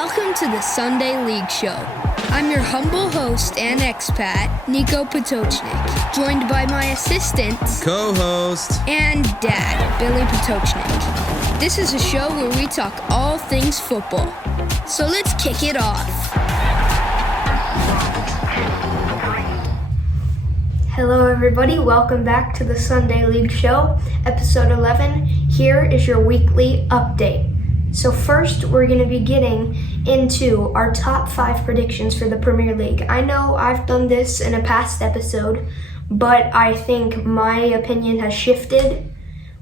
Welcome to the Sunday League Show. I'm your humble host and expat, Niko Potocznik, joined by my assistants, co-host, and dad, Billy Potocznik. This is a show where we talk all things football. So let's kick it off. Hello everybody, welcome back to the Sunday League Show, episode 11. Here is your weekly update. So first, we're going to be getting into our top 5 predictions for the Premier League. I know I've done this in a past episode, but I think my opinion has shifted.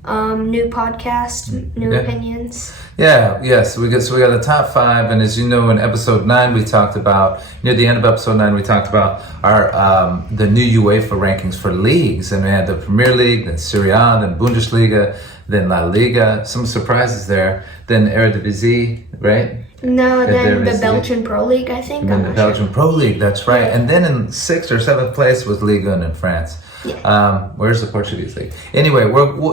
New podcast, new opinions. Yes. We got the top 5, and as you know, in episode 9, we talked about near the end of episode 9, we talked about our the new UEFA rankings for leagues, and we had the Premier League, then Serie A, then Bundesliga, then La Liga. Some surprises there. Then Eredivisie, right? No, then the Belgian Pro League, I think. And then the Belgian Pro League, that's right. And then in 6th or 7th place was Liga in France. Yeah. Where's the Portuguese league? Anyway,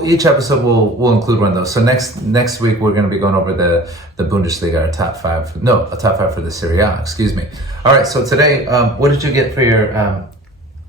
each episode will include one of those. So next week we're going to be going over the Bundesliga, our top 5. No, a top 5 for the Serie A. Excuse me. All right. So today, what did you get for your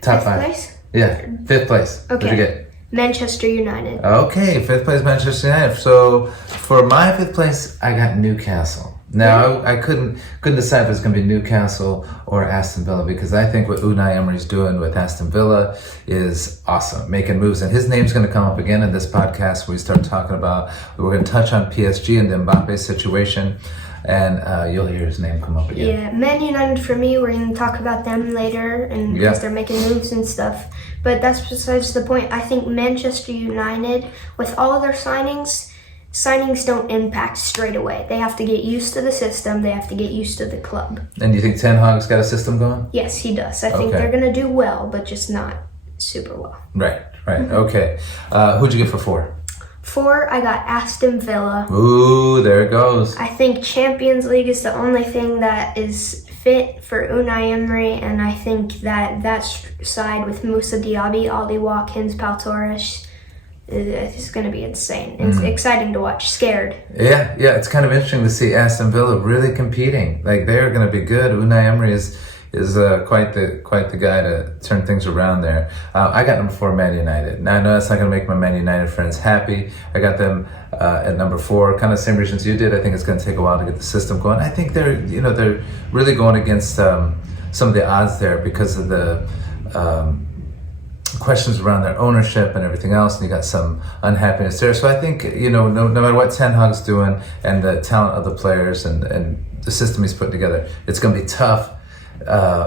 top 5? 5th place? Yeah, 5th place. Okay. What did you get? Manchester United. Okay, 5th place Manchester United. So for my 5th place, I got Newcastle. Now, I couldn't decide if it's going to be Newcastle or Aston Villa, because I think what Unai Emery's doing with Aston Villa is awesome, making moves. And his name's going to come up again in this podcast when we start talking about, we're going to touch on PSG and the Mbappe situation, and you'll hear his name come up again. Yeah, Man United for me, we're going to talk about them later, and because they're making moves and stuff. But that's besides the point. I think Manchester United, with all of their signings don't impact straight away. They have to get used to the system. They have to get used to the club. And do you think Ten Hag's got a system going? Yes, he does. I think they're going to do well, but just not super well. Right. Okay. Who'd you get for 4? 4, I got Aston Villa. Ooh, there it goes. I think Champions League is the only thing that is fit for Unai Emery, and I think that side with Moussa Diaby, Ollie Watkins, Pau Torres, it's going to be insane. It's exciting to watch. Scared. Yeah. It's kind of interesting to see Aston Villa really competing. Like, they're going to be good. Unai Emery is quite the guy to turn things around there. I got number 4, Man United. Now I know that's not going to make my Man United friends happy. I got them at number 4, kind of the same reasons you did. I think it's going to take a while to get the system going. I think they're really going against some of the odds there because of the questions around their ownership and everything else, and you got some unhappiness there. So I think, no matter what Ten Hag's doing and the talent of the players and the system he's putting together, it's going to be tough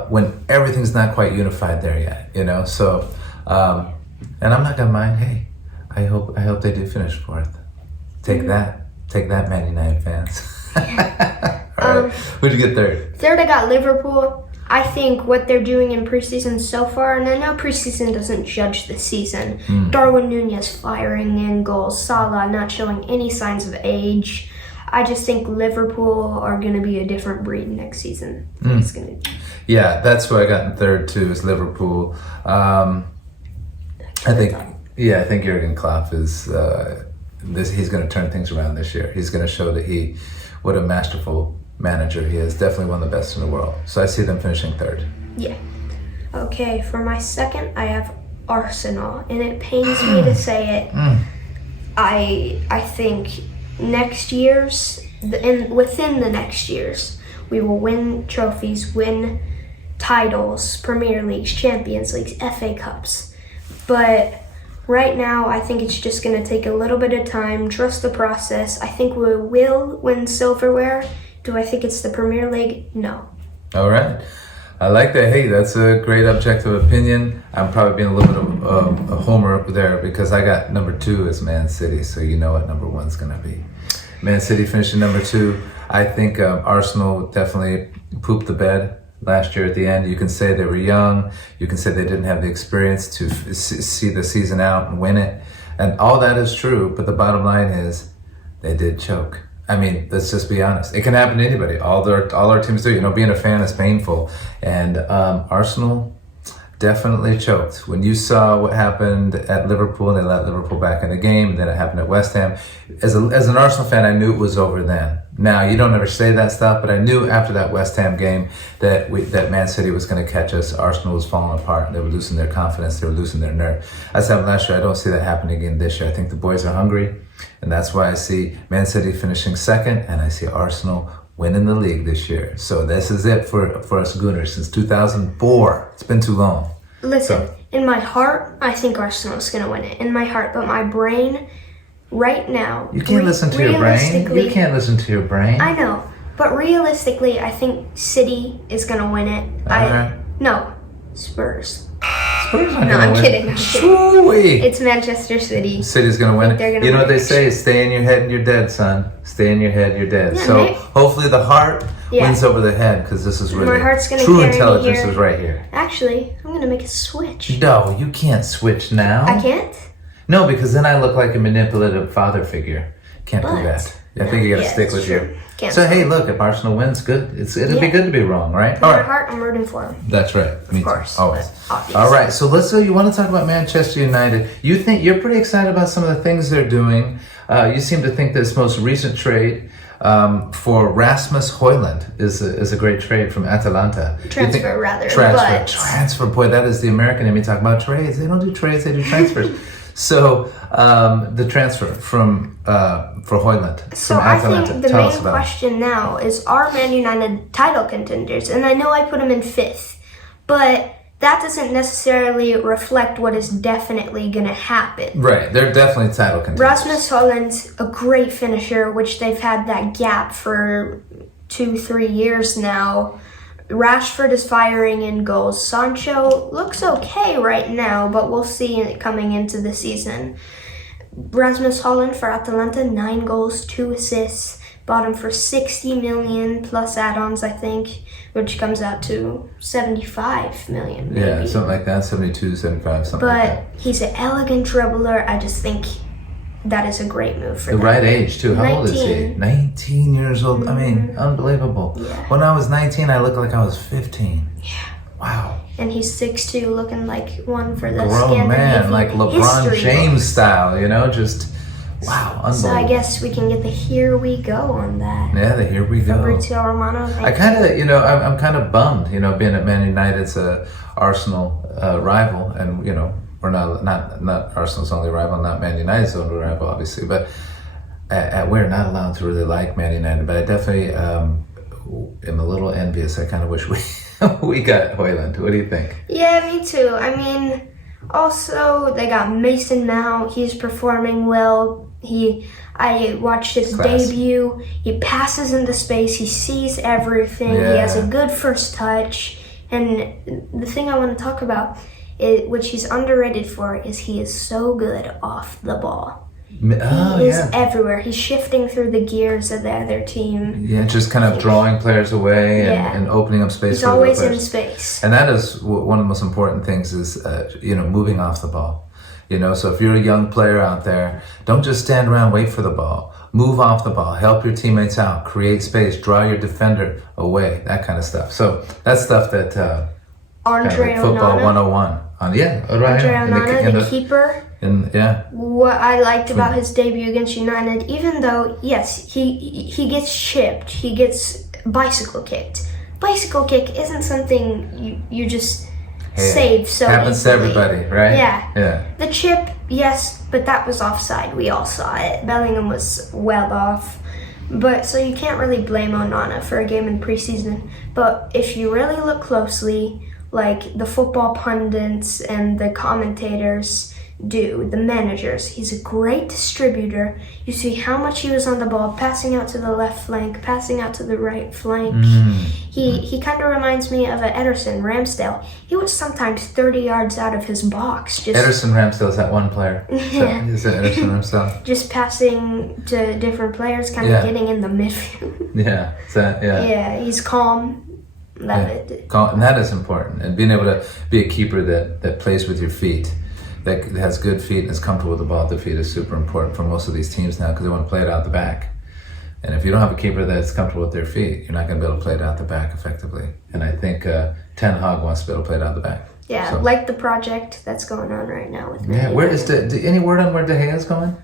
when everything's not quite unified there yet, So, and I'm not going to mind. Hey, I hope they do finish 4th. Take that, Man United fans. All right. Who'd you get 3rd? 3rd, I got Liverpool. I think what they're doing in preseason so far, and I know preseason doesn't judge the season. Darwin Núñez firing in goals, Salah not showing any signs of age. I just think Liverpool are going to be a different breed next season. Yeah, that's who I got in 3rd too, is Liverpool. I think Jurgen Klopp is he's going to turn things around this year. He's going to show that what a masterful manager he is. Definitely one of the best in the world. So I see them finishing 3rd. Yeah. Okay, for my 2nd, I have Arsenal, and it pains me to say it. I think within the next years, we will win trophies, win titles, Premier Leagues, Champions Leagues, FA Cups. But right now, I think it's just going to take a little bit of time. Trust the process. I think we will win silverware. Do I think it's the Premier League? No. All right. I like that. Hey, that's a great objective opinion. I'm probably being a little bit of a homer up there because I got number 2 as Man City, so you know what number 1's going to be. Man City finishing number 2. I think Arsenal definitely pooped the bed last year at the end. You can say they were young. You can say they didn't have the experience to see the season out and win it. And all that is true, but the bottom line is they did choke. I mean, let's just be honest. It can happen to anybody. All our teams do. Being a fan is painful. And Arsenal, definitely choked. When you saw what happened at Liverpool, they let Liverpool back in the game, and then it happened at West Ham. As an Arsenal fan, I knew it was over then. Now, you don't ever say that stuff, but I knew after that West Ham game that Man City was going to catch us. Arsenal was falling apart. They were losing their confidence. They were losing their nerve. I said last year, I don't see that happening again this year. I think the boys are hungry, and that's why I see Man City finishing second, and I see Arsenal winning the league this year. So this is it for us Gooners since 2004. It's been too long. Listen, in my heart, I think Arsenal's going to win it. In my heart, but my brain, right now... You can't listen to your brain. You can't listen to your brain. I know. But realistically, I think City is going to win it. No, Spurs. Spurs aren't No, going to win. I'm kidding. Sweet. It's Manchester City. City's going to win They're it. gonna You know win what they it. say? Stay in your head and you're dead, son. Stay in your head, you're dead. Yeah, So mate. hopefully the heart wins over the head, because this is really... My heart's gonna true carry me intelligence here. is right here. Actually, I'm going to make a switch. No, you can't switch now. I can't? No, because then I look like a manipulative father figure. Can't do But- that. I think you got to Yeah, stick that's with true. you. Can't So switch. hey, look, if Arsenal wins, good. It'll be Yeah. good to be wrong, right? In All my right. heart, I'm rooting for him. That's right. Me Of course. too. Always. Obviously. All right. So you want to talk about Manchester United? You think you're pretty excited about some of the things they're doing. You seem to think this most recent trade for Rasmus Højlund is a great trade from Atalanta. Transfer, rather, Transfer. Boy, that is the American in me talking about trades. They don't do trades. They do transfers. So the transfer for Højlund So from I Atalanta. think the Tell us main about it. question now is, are Man United title contenders? And I know I put them in 5th, but that doesn't necessarily reflect what is definitely going to happen. Right, they're definitely title contenders. Rasmus Højlund's a great finisher, which they've had that gap for 2-3 years now. Rashford is firing in goals. Sancho looks okay right now, but we'll see it coming into the season. Rasmus Højlund for Atalanta, 9 goals, 2 assists. Bought him for 60 million plus add-ons, I think, which comes out to 75 million. Maybe. Yeah, something like that, 72, 75, something like that. But he's an elegant dribbler. I just think that is a great move for The them. right age, too. How old is he? 19. 19 years old. I mean, unbelievable. Yeah. When I was 19, I looked like I was 15. Yeah. Wow. And he's 6'2", looking like one for the Grown man, like LeBron history James books. style, just, wow, unbelievable. So I guess we can get the here we go on that. Yeah, here we go. Fabrizio Romano. I kind of, I'm kind of bummed, being at Man United's Arsenal rival, and we're not Arsenal's only rival, not Man United's only rival, obviously, but we're not allowed to really like Man United. But I definitely am a little envious. I kind of wish we got Højlund. What do you think? Yeah, me too. I mean, also they got Mason Mount. He's performing well. I watched his Class. debut. He passes into space. He sees everything. Yeah. He has a good first touch. And the thing I want to talk about, which he's underrated for, is he is so good off the ball. Oh, He is yeah. everywhere. He's shifting through the gears of the other team. Yeah, just kind of drawing players away Yeah. and opening up space He's for the always in players. space. And that is one of the most important things is, moving off the ball. So if you're a young player out there, don't just stand around, wait for the ball. Move off the ball, help your teammates out, create space, draw your defender away, that kind of stuff. So that's stuff that Andre football Onana. 101. Right Andre here. Onana, the keeper. Yeah. What I liked about his debut against United, even though, yes, he gets chipped, he gets bicycle kicked. Bicycle kick isn't something you just save so happens easily. to everybody, right? Yeah. The chip, yes, but that was offside. We all saw it. Bellingham was well off. But so you can't really blame Onana for a game in preseason. But if you really look closely, like the football pundits and the commentators do, the managers, he's a great distributor. You see how much he was on the ball, passing out to the left flank, passing out to the right flank. He kind of reminds me of an Ederson Ramsdale. He was sometimes 30 yards out of his box. Just Ederson Ramsdale is that one player. Yeah. Is it Ederson Ramsdale? just passing to different players, kind of Yeah. getting in the midfield. Yeah. Is that, yeah. Yeah, he's calm. And that is important. And being able to be a keeper that plays with your feet, that has good feet and is comfortable with the ball at the feet is super important for most of these teams now because they want to play it out the back. And if you don't have a keeper that's comfortable with their feet, you're not going to be able to play it out the back effectively. And I think Ten Hag wants to be able to play it out the back. Yeah, So- like the project that's going on right now with Yeah, Man where is United. any word on where De Gea is going?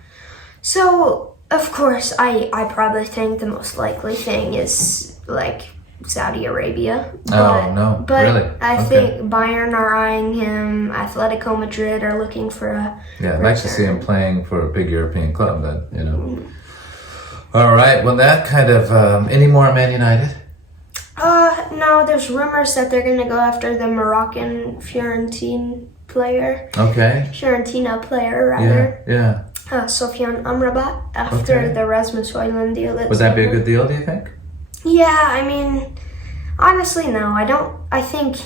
So, of course, I probably think the most likely thing is like Saudi Arabia. No, But really? I Okay. think Bayern are eyeing him. Atletico Madrid are looking for a Yeah, I'd like to see him return. playing for a big European club. That All right. Well, that kind of any more on Man United? No, there's rumors that they're gonna go after the Moroccan Fiorentina player rather. Yeah. Sofiane Amrabat after Okay. the Rasmus Højlund deal. Would that be a good deal? Do you think? Yeah, I mean, honestly, no. I think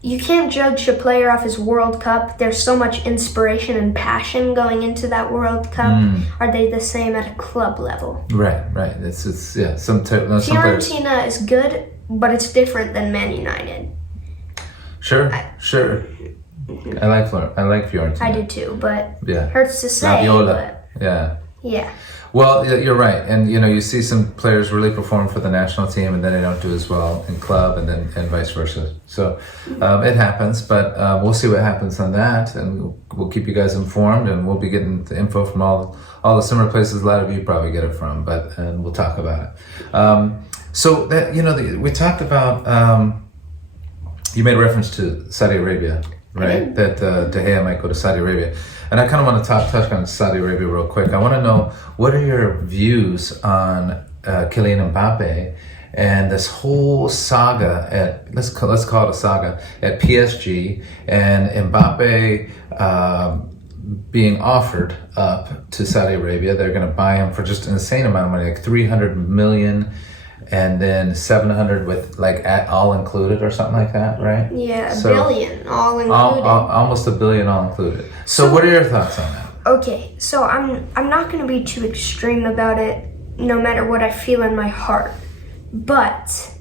you can't judge a player off his World Cup. There's so much inspiration and passion going into that World Cup. Are they the same at a club level? Right. It's yeah. Some players. Fiorentina is good, but it's different than Man United. Sure. I like Fiorentina. I do too, but Yeah. hurts to say. Raviola. But Yeah. yeah. Well, you're right, and you see some players really perform for the national team, and then they don't do as well in club, and vice versa. So it happens, but we'll see what happens on that, and we'll keep you guys informed, and we'll be getting the info from all the similar places a lot of you probably get it from, and we'll talk about it. So that we talked about. You made reference to Saudi Arabia, right? That De Gea might go to Saudi Arabia. And I kind of want to touch on Saudi Arabia real quick. I want to know, what are your views on Kylian Mbappe and this whole saga let's call it a saga at PSG, and Mbappe being offered up to Saudi Arabia. They're going to buy him for just an insane amount of money, like 300 million. And then 700 with all included or something like that, right? Yeah, So, billion, all included. almost $1 billion all included. So what are your thoughts on that? Okay, so I'm not going to be too extreme about it, no matter what I feel in my heart. But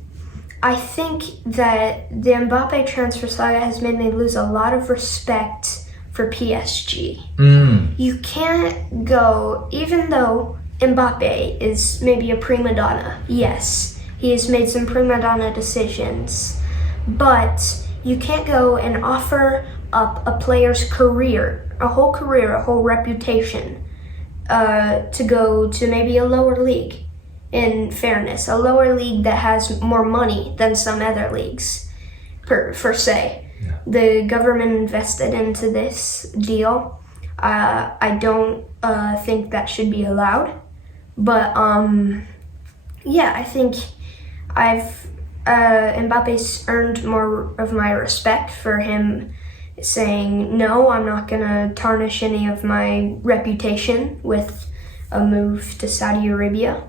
I think that the Mbappe transfer saga has made me lose a lot of respect for PSG. You can't go, even though Mbappe is maybe a prima donna. Yes, he has made some prima donna decisions, but you can't go and offer up a player's career, a whole reputation, to go to maybe a lower league. In fairness, a lower league that has more money than some other leagues, per se. Yeah. The government invested into this deal. I don't think that should be allowed. But yeah, I think Mbappe's earned more of my respect for him saying, no, I'm not gonna tarnish any of my reputation with a move to Saudi Arabia.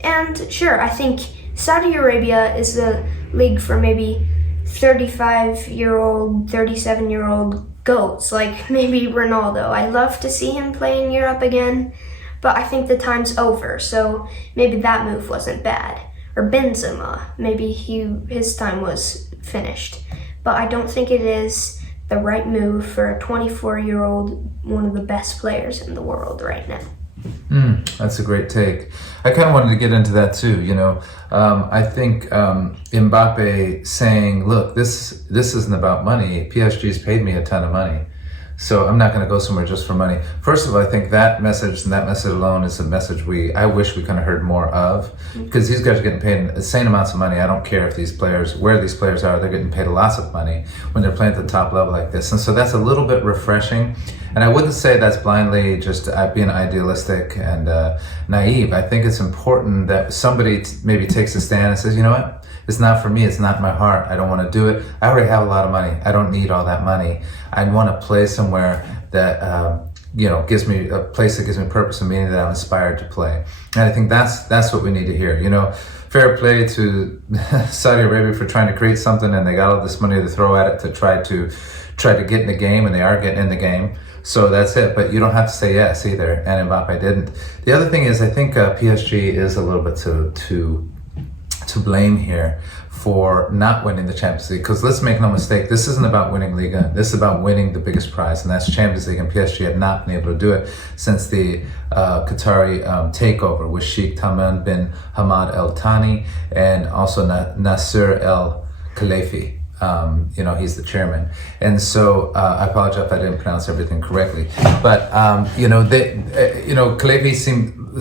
And sure, I think Saudi Arabia is the league for maybe 35-year-old, 37-year-old goats, like maybe Ronaldo. I love to see him play in Europe again. But I think the time's over, so maybe that move wasn't bad. Or Benzema, maybe his time was finished. But I don't think it is the right move for a 24-year-old, one of the best players in the world right now. That's a great take. I kind of wanted to get into that too. I think Mbappe saying, "Look, this isn't about money. PSG's paid me a ton of money, so I'm not going to go somewhere just for money." First of all, I think that message and that message alone is a message I wish we kind of heard more of, because these guys are getting paid insane amounts of money. I don't care if where these players are, they're getting paid lots of money when they're playing at the top level like this. And so that's a little bit refreshing. And I wouldn't say that's blindly just being idealistic and naive. I think it's important that somebody maybe takes a stand and says, you know what? It's not for me. It's not my heart. I don't want to do it. I already have a lot of money. I don't need all that money. I want to play somewhere that gives me a place that gives me purpose and meaning, that I'm inspired to play. And I think that's what we need to hear. Fair play to Saudi Arabia for trying to create something, and they got all this money to throw at it to try to get in the game, and they are getting in the game. So that's it. But you don't have to say yes either. And Mbappe didn't. The other thing is, I think PSG is a little bit to blame here for not winning the Champions League. Because let's make no mistake, this isn't about winning Liga. This is about winning the biggest prize, and that's Champions League. And PSG have not been able to do it since the Qatari takeover with Sheikh Tamim bin Hamad Al Thani and also Nasser Al Khelafi. He's the chairman. And so I apologize if I didn't pronounce everything correctly. But, Kalevi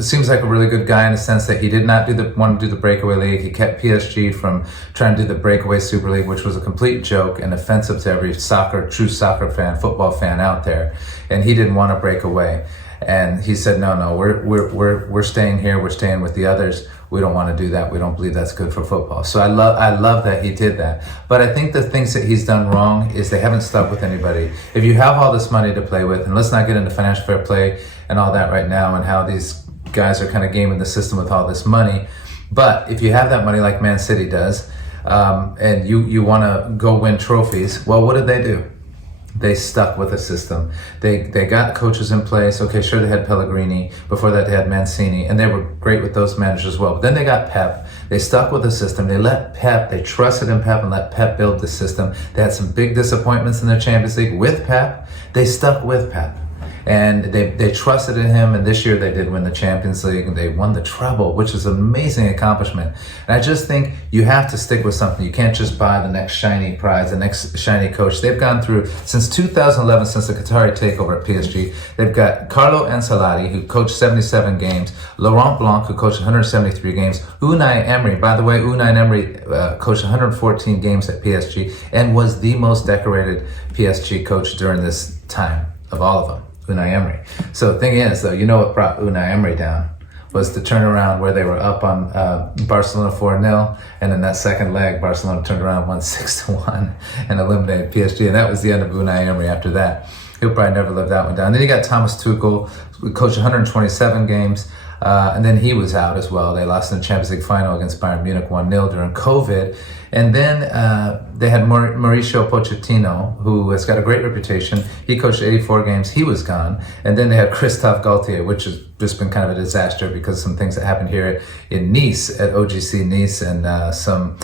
seems like a really good guy in the sense that he did not want to do the breakaway league. He kept PSG from trying to do the breakaway Super League, which was a complete joke and offensive to every true soccer fan, football fan out there. And he didn't want to break away. And he said, no, we're staying here. We're staying with the others. We don't want to do that. We don't believe that's good for football. So I love that he did that. But I think the things that he's done wrong is they haven't stuck with anybody. If you have all this money to play with, and let's not get into financial fair play and all that right now and how these guys are kind of gaming the system with all this money. But if you have that money like Man City does, and you want to go win trophies, well, what did they do? They stuck with a system. They got coaches in place. Okay, sure, they had Pellegrini. Before that, they had Mancini, and they were great with those managers as well. But then they got Pep. They stuck with the system. They trusted in Pep and let Pep build the system. They had some big disappointments in the Champions League with Pep. They stuck with Pep. And they trusted in him, and this year they did win the Champions League, and they won the treble, which is an amazing accomplishment. And I just think you have to stick with something. You can't just buy the next shiny prize, the next shiny coach. They've gone through, since 2011, since the Qatari takeover at PSG, they've got Carlo Ancelotti, who coached 77 games, Laurent Blanc, who coached 173 games, Unai Emery. By the way, Unai Emery coached 114 games at PSG and was the most decorated PSG coach during this time of all of them. Unai Emery. So the thing is, though, what brought Unai Emery down was the turnaround where they were up on Barcelona 4-0, and in that second leg, Barcelona turned around, won 6-1, and eliminated PSG, and that was the end of Unai Emery after that. He'll probably never live that one down. Then you got Thomas Tuchel, who coached 127 games, and then he was out as well. They lost in the Champions League final against Bayern Munich 1-0 during COVID. And then they had Mauricio Pochettino, who has got a great reputation. He coached 84 games. He was gone. And then they had Christophe Galtier, which has just been kind of a disaster because of some things that happened here in Nice, at OGC Nice, and some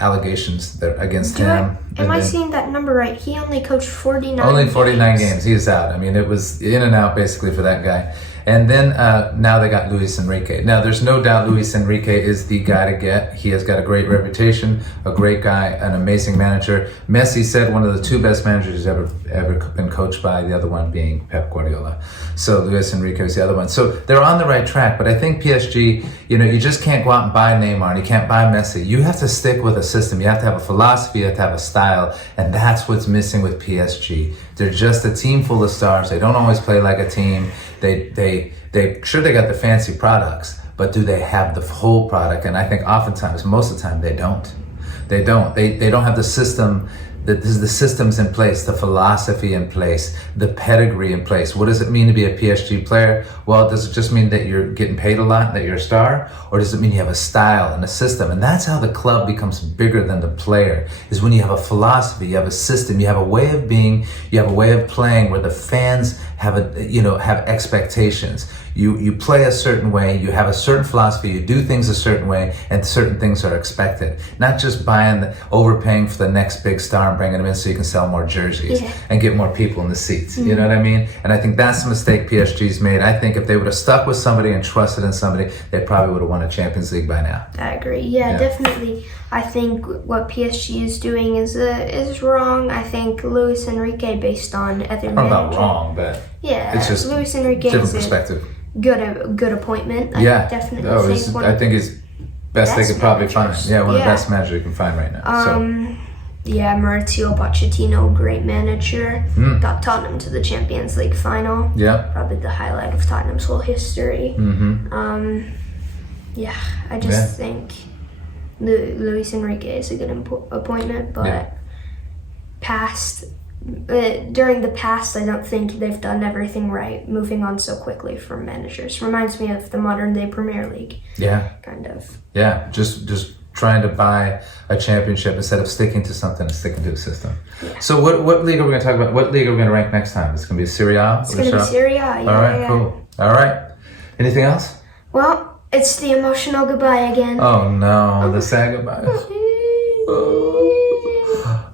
allegations against him. Am I seeing that number right? He only coached 49 Only 49 games. He's out. I mean, it was in and out basically for that guy. And then now they got Luis Enrique. Now, there's no doubt Luis Enrique is the guy to get. He has got a great reputation, a great guy, an amazing manager. Messi said one of the two best managers he's ever been coached by, the other one being Pep Guardiola. So Luis Enrique is the other one. So they're on the right track. But I think PSG, you just can't go out and buy Neymar, and you can't buy Messi. You have to stick with a system. You have to have a philosophy. You have to have a style. And that's what's missing with PSG. They're just a team full of stars. They don't always play like a team. They got the fancy products, but do they have the whole product? And I think oftentimes, most of the time, they don't. They don't have the system. The systems in place, the philosophy in place, the pedigree in place. What does it mean to be a PSG player? Well, does it just mean that you're getting paid a lot, that you're a star? Or does it mean you have a style and a system? And that's how the club becomes bigger than the player, is when you have a philosophy, you have a system, you have a way of being, you have a way of playing where the fans have expectations. You play a certain way, you have a certain philosophy, you do things a certain way, and certain things are expected. Not just overpaying for the next big star and bringing them in so you can sell more jerseys and get more people in the seats. Mm-hmm. You know what I mean? And I think that's the mistake PSG's made. I think if they would have stuck with somebody and trusted in somebody, they probably would have won a Champions League by now. I agree. Yeah, definitely. I think what PSG is doing is wrong. I think Luis Enrique, based on other managers. Not wrong, but it's just Luis Enrique different perspective. Good appointment. I definitely think I think he's best they could probably find. Yeah, one of the best managers you can find right now. Mauricio Pochettino, great manager. Got Tottenham to the Champions League final. Yeah. Probably the highlight of Tottenham's whole history. Mm-hmm. I just think Luis Enrique is a good appointment, but during the past, I don't think they've done everything right, moving on so quickly from managers. Reminds me of the modern day Premier League. Yeah. Kind of. Yeah, just trying to buy a championship instead of sticking to something and sticking to the system. Yeah. So what league are we going to talk about? What league are we going to rank next time? It's going to be Serie A? It's going to be Serie A, All right, cool. All right. Anything else? Well, it's the emotional goodbye again. Oh, no. The sad goodbye.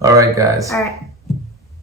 All right, guys. All right.